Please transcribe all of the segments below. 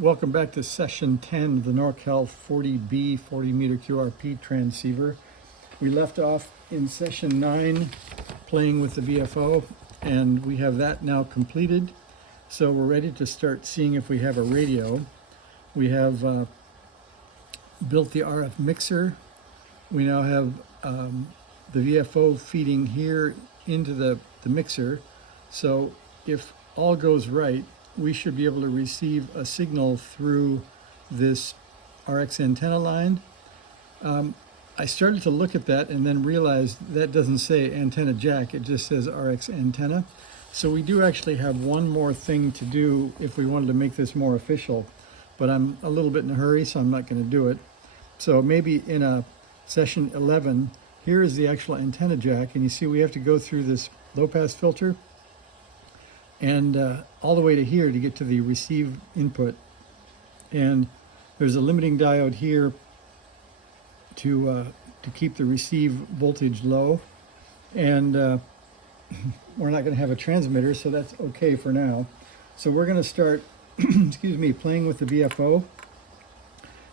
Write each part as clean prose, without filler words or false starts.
Welcome back to session 10 of the NorCal 40B 40 meter QRP transceiver. We left off in session 9 playing with the VFO, and we have that now completed. So we're ready to start seeing if we have a radio. We have built the RF mixer. We now have the VFO feeding here into the mixer. So if all goes right, we should be able to receive a signal through this RX antenna line. I started to look at that and then realized that doesn't say antenna jack, it just says RX antenna. So we do actually have one more thing to do if we wanted to make this more official, but I'm a little bit in a hurry, so I'm not going to do it. So maybe in a session 11, here is the actual antenna jack, and you see we have to go through this low pass filter and all the way to here to get to the receive input. And there's a limiting diode here to keep the receive voltage low. And we're not going to have a transmitter, so that's okay for now. So we're going to start, excuse me, playing with the VFO.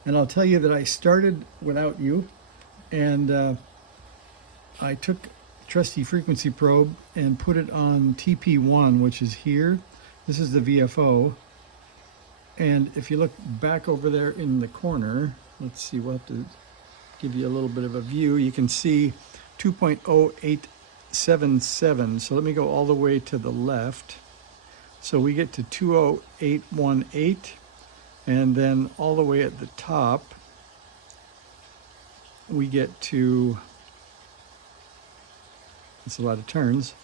And I'll tell you that I started without you, and I took trusty frequency probe and put it on TP1, which is here. This is the VFO. And if you look back over there in the corner, let's see, we'll have to give you a little bit of a view. You can see 2.0877. So let me go all the way to the left. So we get to 20818, and then all the way at the top, we get to, it's a lot of turns,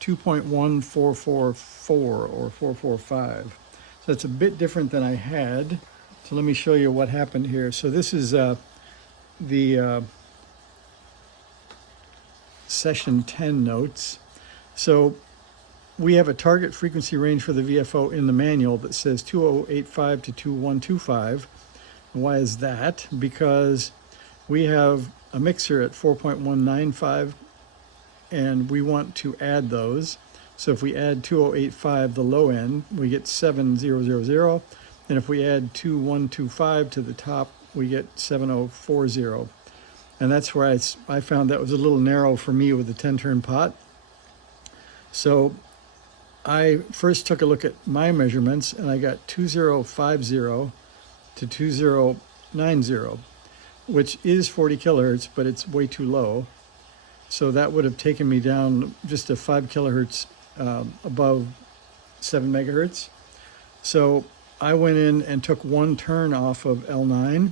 2.1444 or 445. So it's a bit different than I had. So let me show you what happened here. So this is the session 10 notes. So we have a target frequency range for the VFO in the manual that says 2085 to 2125. And why is that? Because we have a mixer at 4.195, and we want to add those. So if we add 2085, the low end, we get 7000. And if we add 2125 to the top, we get 7040. And that's where I found that was a little narrow for me with the 10-turn pot. So I first took a look at my measurements, and I got 2050 to 2090, which is 40 kilohertz, but it's way too low. So that would have taken me down just to 5 kilohertz above 7 megahertz. So I went in and took one turn off of L9,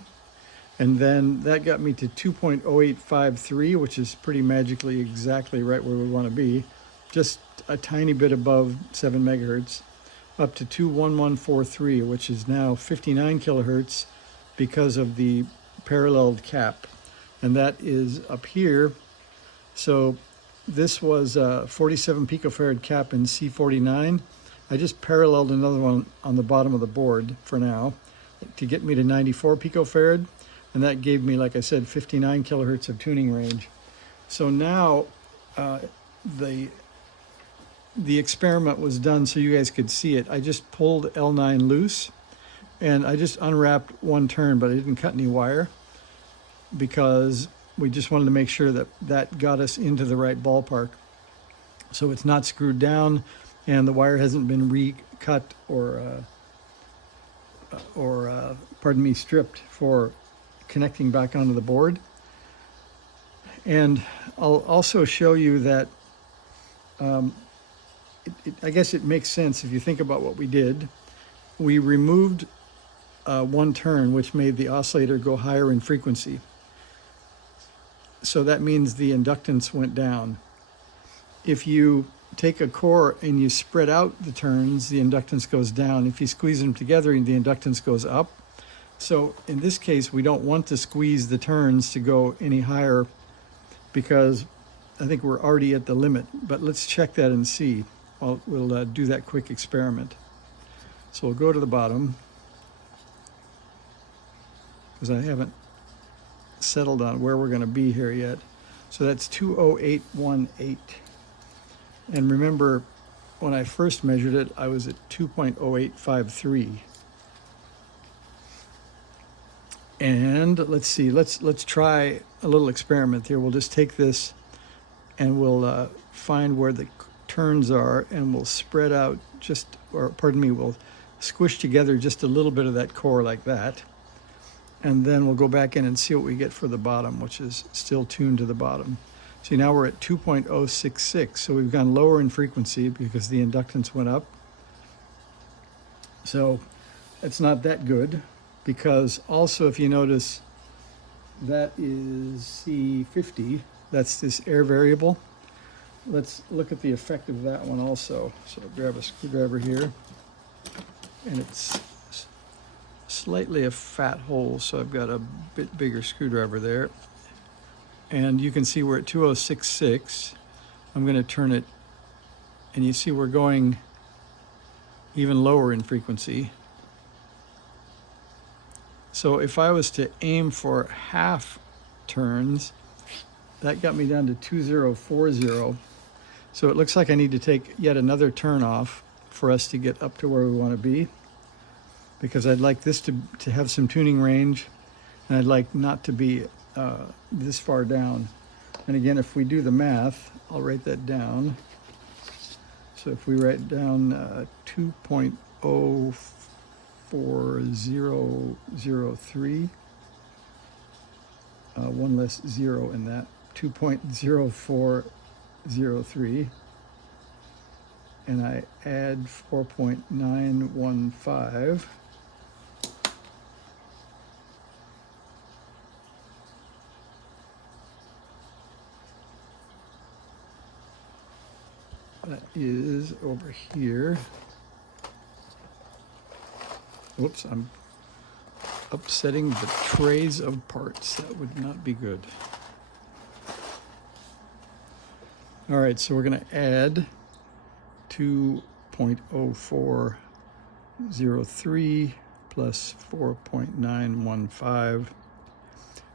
and then that got me to 2.0853, which is pretty magically exactly right where we want to be, just a tiny bit above 7 megahertz, up to 21143, which is now 59 kilohertz because of the paralleled cap, and that is up here. So this was a 47 picofarad cap in C49. I just paralleled another one on the bottom of the board for now to get me to 94 picofarad, and that gave me, like I said, 59 kilohertz of tuning range. So now the experiment was done so you guys could see it. I just pulled L9 loose, and I just unwrapped one turn, but I didn't cut any wire because we just wanted to make sure that that got us into the right ballpark. So it's not screwed down, and the wire hasn't been recut or pardon me, stripped for connecting back onto the board. And I'll also show you that I guess it makes sense if you think about what we did. We removed one turn, which made the oscillator go higher in frequency. So that means the inductance went down. If you take a core and you spread out the turns, the inductance goes down. If you squeeze them together, the inductance goes up. So in this case, we don't want to squeeze the turns to go any higher because I think we're already at the limit. But let's check that and see. We'll do that quick experiment. So we'll go to the bottom because I haven't settled on where we're going to be here yet. So that's 20818. And remember, when I first measured it, I was at 2.0853. And let's see, let's try a little experiment here. We'll just take this and we'll find where the turns are, and we'll spread out just, or pardon me, we'll squish together just a little bit of that core like that. And then we'll go back in and see what we get for the bottom, which is still tuned to the bottom. See, now we're at 2.066, so we've gone lower in frequency because the inductance went up. So it's not that good, because also if you notice, that is C50, that's this air variable. Let's look at the effect of that one also. So grab a screwdriver here, and it's slightly a fat hole, so I've got a bit bigger screwdriver there. And you can see we're at 2066. I'm going to turn it, and you see we're going even lower in frequency. So if I was to aim for half turns, that got me down to 2040. So it looks like I need to take yet another turn off for us to get up to where we want to be, because I'd like this to have some tuning range, and I'd like not to be this far down. And again, if we do the math, I'll write that down. So if we write down 2.04003, one less zero in that, 2.0403, and I add 4.915, that is over here. Whoops, I'm upsetting the trays of parts. That would not be good. All right, so we're going to add 2.0403 plus 4.915,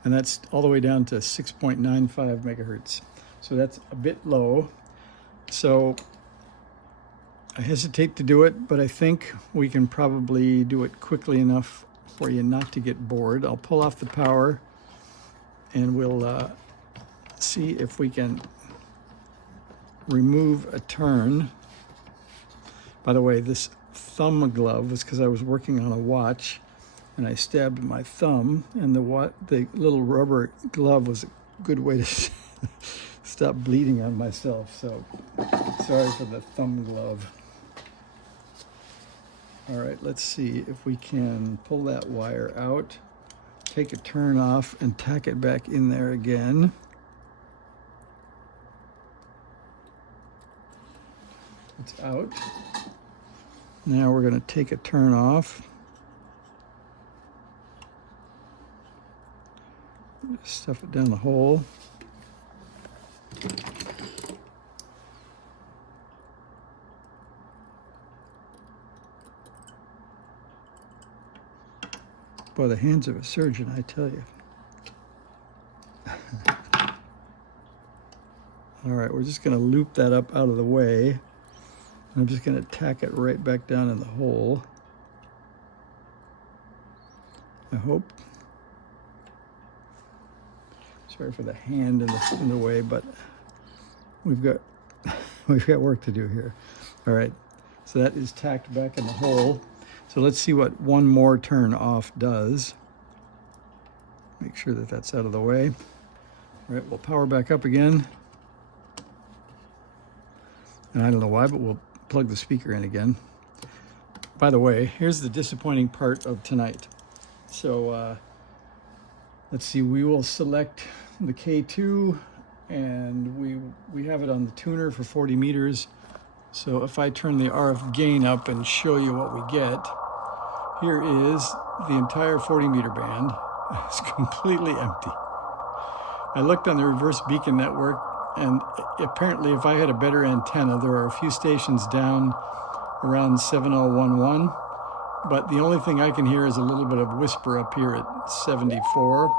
and that's all the way down to 6.95 megahertz. So that's a bit low. So I hesitate to do it, but I think we can probably do it quickly enough for you not to get bored. I'll pull off the power, and we'll see if we can remove a turn. By the way, this thumb glove was because I was working on a watch, and I stabbed my thumb, and the little rubber glove was a good way to stop bleeding on myself. So sorry for the thumb glove. All right, let's see if we can pull that wire out, take a turn off, and tack it back in there again. It's out. Now we're going to take a turn off. Stuff it down the hole. Boy, the hands of a surgeon, I tell you. All right, we're just going to loop that up out of the way. I'm just going to tack it right back down in the hole, I hope. Sorry for the hand in the way, but we've got work to do here. All right, so that is tacked back in the hole. So let's see what one more turn off does. Make sure that that's out of the way. All right, we'll power back up again. And I don't know why, but we'll plug the speaker in again. By the way, here's the disappointing part of tonight. So let's see, we will select the K2, and we have it on the tuner for 40 meters. So if I turn the RF gain up and show you what we get, here is the entire 40 meter band. It's completely empty. I looked on the reverse beacon network, and apparently if I had a better antenna, there are a few stations down around 7011, but the only thing I can hear is a little bit of whisper up here at 74.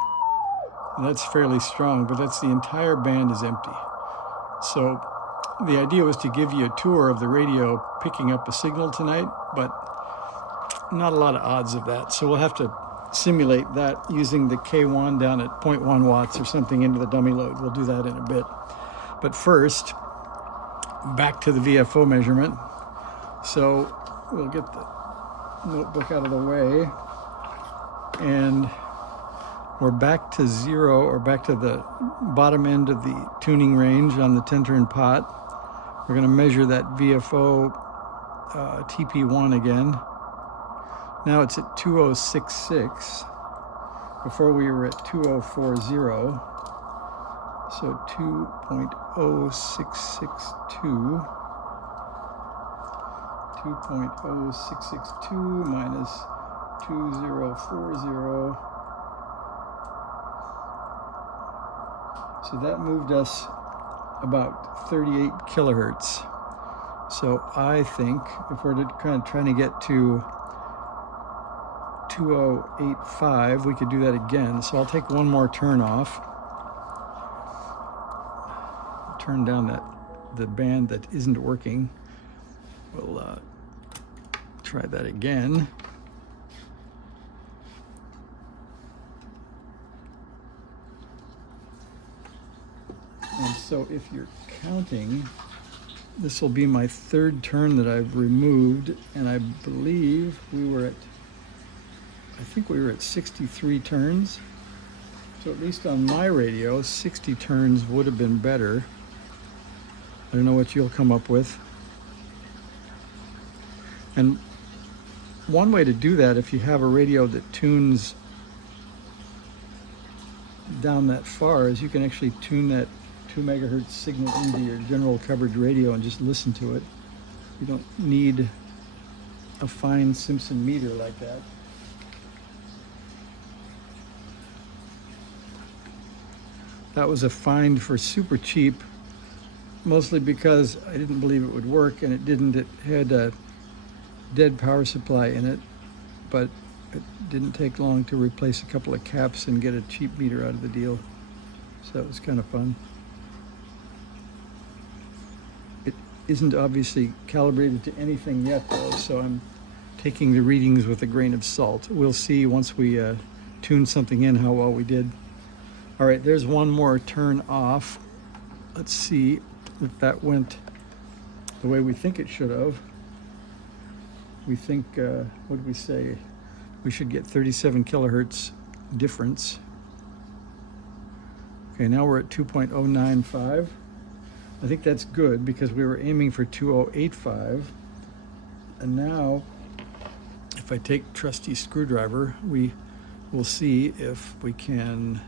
And that's fairly strong, but that's the entire band is empty. So the idea was to give you a tour of the radio picking up a signal tonight, but not a lot of odds of that. So we'll have to simulate that using the K1 down at 0.1 watts or something into the dummy load. We'll do that in a bit. But first, back to the VFO measurement. So we'll get the notebook out of the way, and we're back to zero, or back to the bottom end of the tuning range on the 10-turn pot. We're going to measure that VFO TP1 again. Now it's at 2066. Before we were at 2040. So 2.0662. 2.0662 minus 2040. So that moved us about 38 kilohertz. So I think if we're kind of trying to get to 2085, we could do that again. So I'll take one more turn off. Turn down the band that isn't working. We'll try that again. And so if you're counting, this will be my third turn that I've removed, and I believe I think we were at 63 turns. So at least on my radio, 60 turns would have been better. I don't know what you'll come up with. And one way to do that, if you have a radio that tunes down that far, is you can actually tune that 2 megahertz signal into your general coverage radio and just listen to it. You don't need a fine Simpson meter like that. That was a find for super cheap, mostly because I didn't believe it would work, and it didn't. It had a dead power supply in it, but it didn't take long to replace a couple of caps and get a cheap meter out of the deal. So that was kind of fun. It isn't obviously calibrated to anything yet though, so I'm taking the readings with a grain of salt. We'll see once we tune something in how well we did. All right, there's one more turn off. Let's see if that went the way we think it should have. We think, what did we say? We should get 37 kilohertz difference. Okay, now we're at 2.095. I think that's good because we were aiming for 2085. And now, if I take trusty screwdriver, we will see if we can.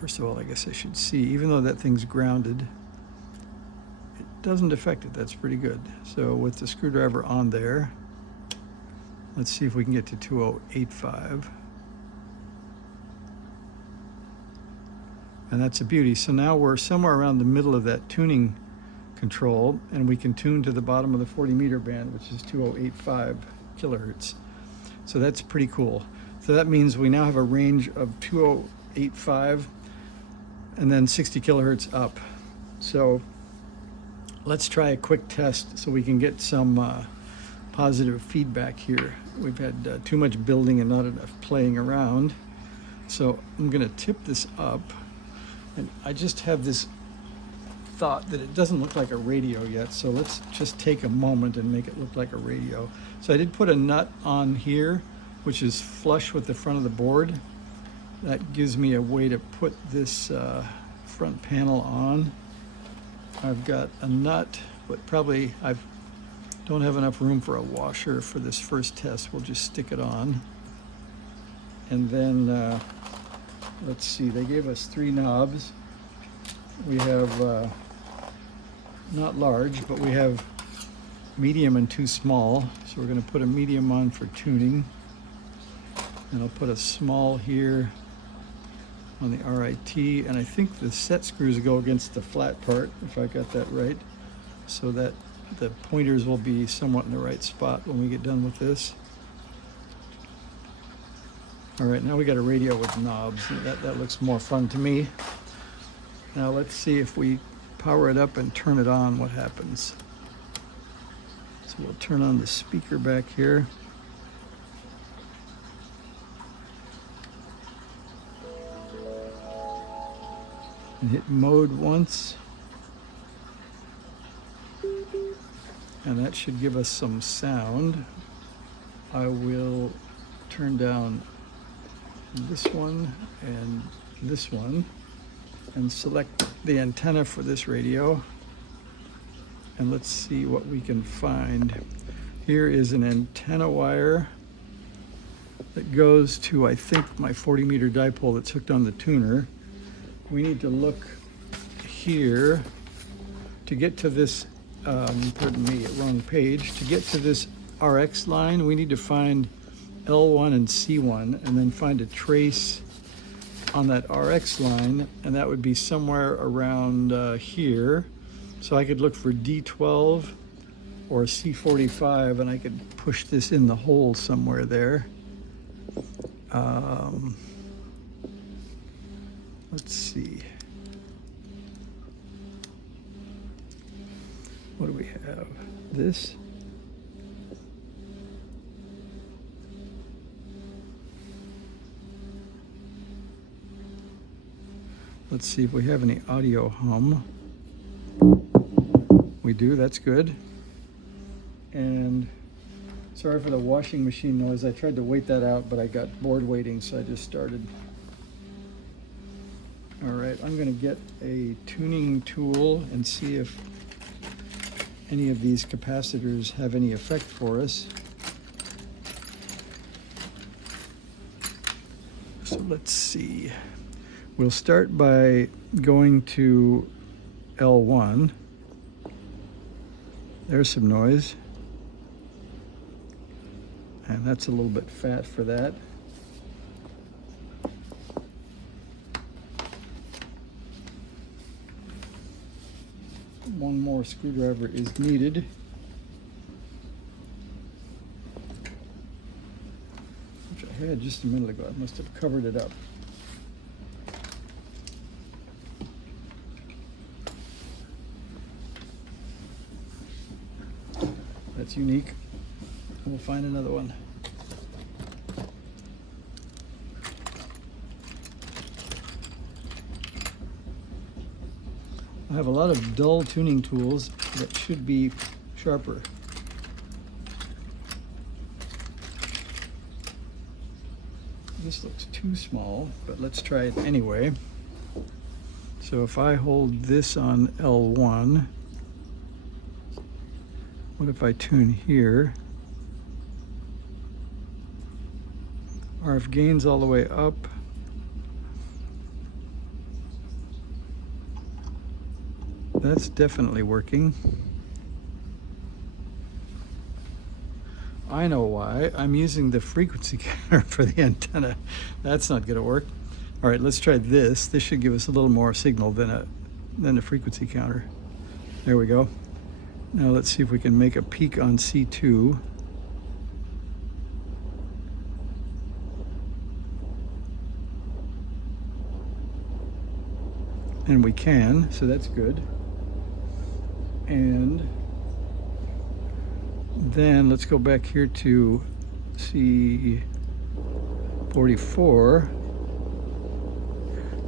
First of all, I guess I should see, even though that thing's grounded, it doesn't affect it. That's pretty good. So with the screwdriver on there, let's see if we can get to 2085. And that's a beauty. So now we're somewhere around the middle of that tuning control, and we can tune to the bottom of the 40 meter band, which is 2085 kilohertz. So that's pretty cool. So that means we now have a range of 2085 and then 60 kilohertz up. So let's try a quick test so we can get some positive feedback here. We've had too much building and not enough playing around. So I'm gonna tip this up, and I just have this thought that it doesn't look like a radio yet, so let's just take a moment and make it look like a radio. So I did put a nut on here, which is flush with the front of the board. That gives me a way to put this front panel on. I've got a nut, but probably I don't have enough room for a washer for this first test. We'll just stick it on. And then, let's see, they gave us 3 knobs. We have, not large, but we have medium and 2 small. So we're gonna put a medium on for tuning. And I'll put a small here on the RIT, and I think the set screws go against the flat part, if I got that right, so that the pointers will be somewhat in the right spot when we get done with this. All right, now we got a radio with knobs. That looks more fun to me. Now let's see if we power it up and turn it on, what happens. So So we'll turn on the speaker back here. And hit mode once. And that should give us some sound. I will turn down this one and this one and select the antenna for this radio. And let's see what we can find. Here is an antenna wire that goes to, I think, my 40-meter dipole that's hooked on the tuner. We need to look here to get to this, pardon me, wrong page. To get to this RX line, we need to find L1 and C1 and then find a trace on that RX line, and that would be somewhere around here. So I could look for D12 or C45 and I could push this in the hole somewhere there. Let's see. What do we have? This. Let's see if we have any audio hum. We do, that's good. And sorry for the washing machine noise. I tried to wait that out, but I got bored waiting, so I just started. All right, I'm gonna get a tuning tool and see if any of these capacitors have any effect for us. So let's see. We'll start by going to L1. There's some noise. And that's a little bit fat for that. One more screwdriver is needed. Which I had just a minute ago. I must have covered it up. That's unique. We'll find another one. I have a lot of dull tuning tools that should be sharper. This looks too small, but let's try it anyway. So if I hold this on L1, what if I tune here? RF gain's all the way up. That's definitely working. I know why. I'm using the frequency counter for the antenna. That's not gonna work. All right, let's try this. This should give us a little more signal than a frequency counter. There we go. Now let's see if we can make a peak on C2. And we can, so that's good. And then let's go back here to C44.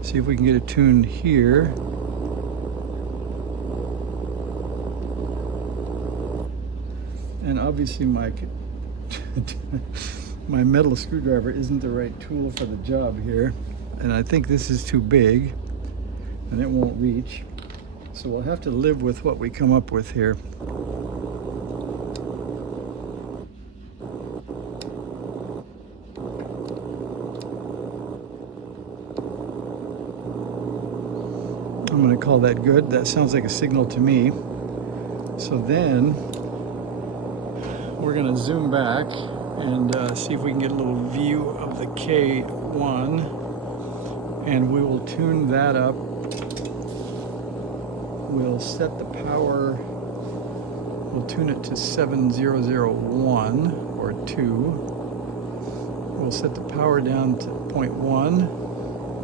See if we can get a tune here. And obviously my metal screwdriver isn't the right tool for the job here. And I think this is too big and it won't reach. So we'll have to live with what we come up with here. I'm going to call that good. That sounds like a signal to me. So then we're going to zoom back and see if we can get a little view of the K1, and we will tune that up. We'll set the power, we'll tune it to 7001 or 2. We'll set the power down to 0.1.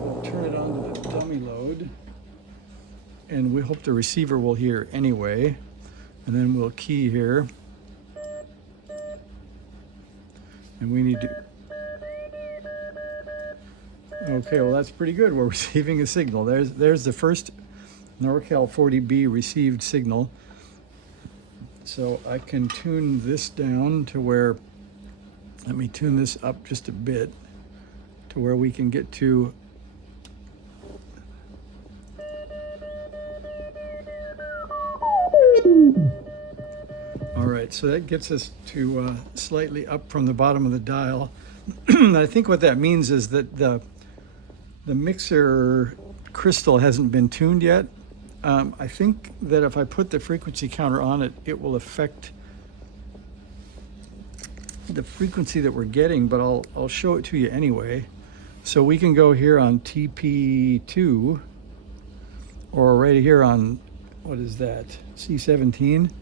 We'll turn it on to the dummy load, and we hope the receiver will hear anyway. And then we'll key here. And we need to, okay, well that's pretty good. We're receiving a signal. There's the first NorCal 40B received signal. So I can tune this down to where, let me tune this up just a bit to where we can get to all right, so that gets us to slightly up from the bottom of the dial. I think what that means is that the mixer crystal hasn't been tuned yet. I think that if I put the frequency counter on it, it will affect the frequency that we're getting, but I'll show it to you anyway. So we can go here on TP2, or right here on, what is that, C17? I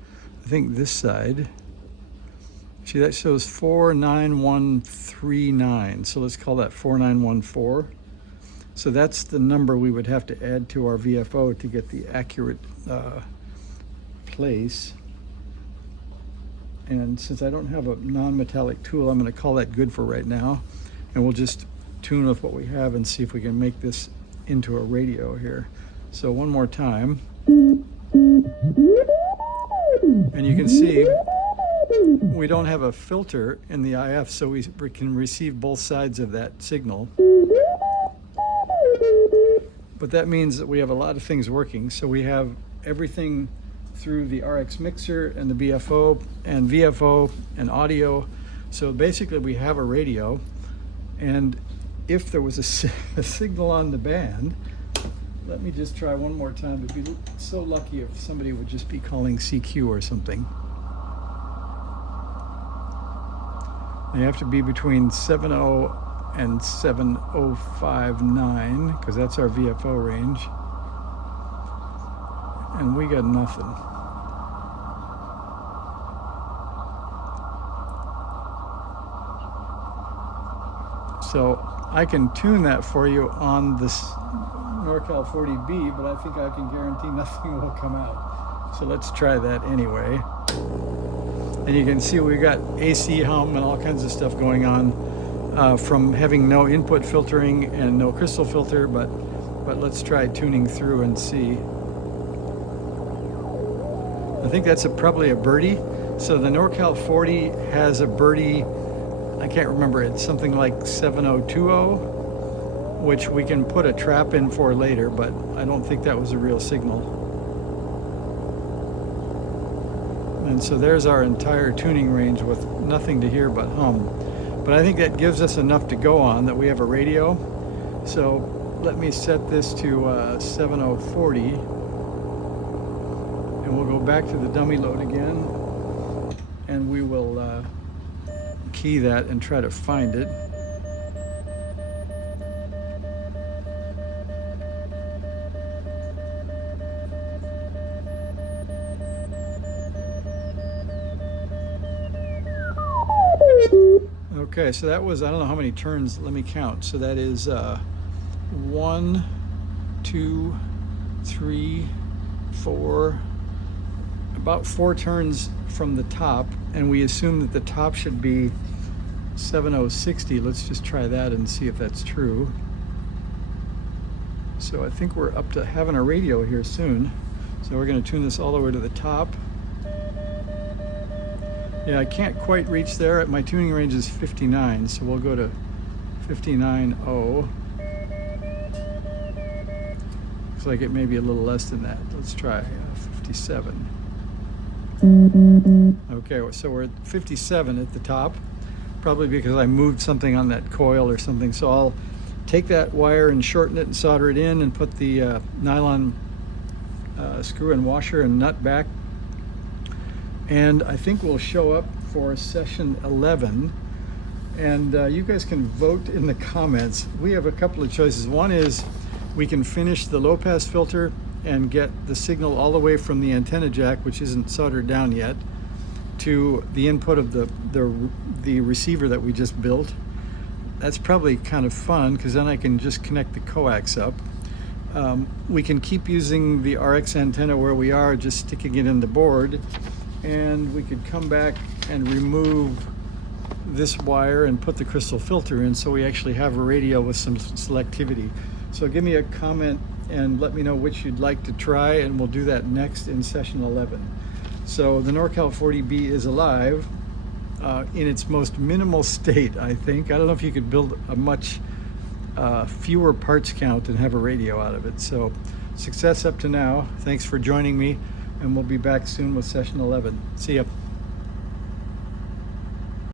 think this side. See, that shows 49139, so let's call that 4914. So that's the number we would have to add to our VFO to get the accurate place. And since I don't have a non-metallic tool, I'm going to call that good for right now. And we'll just tune with what we have and see if we can make this into a radio here. So one more time. And you can see we don't have a filter in the IF, so we can receive both sides of that signal. But that means that we have a lot of things working. So we have everything through the RX mixer and the BFO and VFO and audio. So basically we have a radio, and if there was a signal on the band, let me just try one more time. It'd be so lucky if somebody would just be calling CQ or something. They have to be between 70 and 7059, because that's our VFO range. And we got nothing. So I can tune that for you on this NorCal 40B, but I think I can guarantee nothing will come out. So let's try that anyway. And you can see we got AC hum and all kinds of stuff going on from having no input filtering and no crystal filter, but let's try tuning through and see. I think that's probably a birdie. So the NorCal 40 has a birdie, I can't remember, it's something like 7020, which we can put a trap in for later, but I don't think that was a real signal. And so there's our entire tuning range with nothing to hear but hum. But I think that gives us enough to go on, that we have a radio. So let me set this to 7040. And we'll go back to the dummy load again. And we will key that and try to find it. Okay, so that was, I don't know how many turns, let me count. So that is 1, 2, 3, 4, about 4 turns from the top, and we assume that the top should be 7060. Let's just try that and see if that's true. So I think we're up to having a radio here soon. So we're going to tune this all the way to the top. Yeah, I can't quite reach there. My tuning range is 59, so we'll go to 59.0. Looks like it may be a little less than that. Let's try 57. Okay, so we're at 57 at the top, probably because I moved something on that coil or something. So I'll take that wire and shorten it and solder it in and put the nylon screw and washer and nut back. And I think we'll show up for session 11. And you guys can vote in the comments. We have a couple of choices. One is we can finish the low pass filter and get the signal all the way from the antenna jack, which isn't soldered down yet, to the input of the receiver that we just built. That's probably kind of fun, because then I can just connect the coax up. We can keep using the RX antenna where we are, just sticking it in the board, and we could come back and remove this wire and put the crystal filter in, so we actually have a radio with some selectivity. So give me a comment and let me know which you'd like to try, and we'll do that next in session 11. So the NorCal 40B is alive in its most minimal state, I think. I don't know if you could build a much fewer parts count and have a radio out of it. So success up to now. Thanks for joining me, and we'll be back soon with session 11. See ya.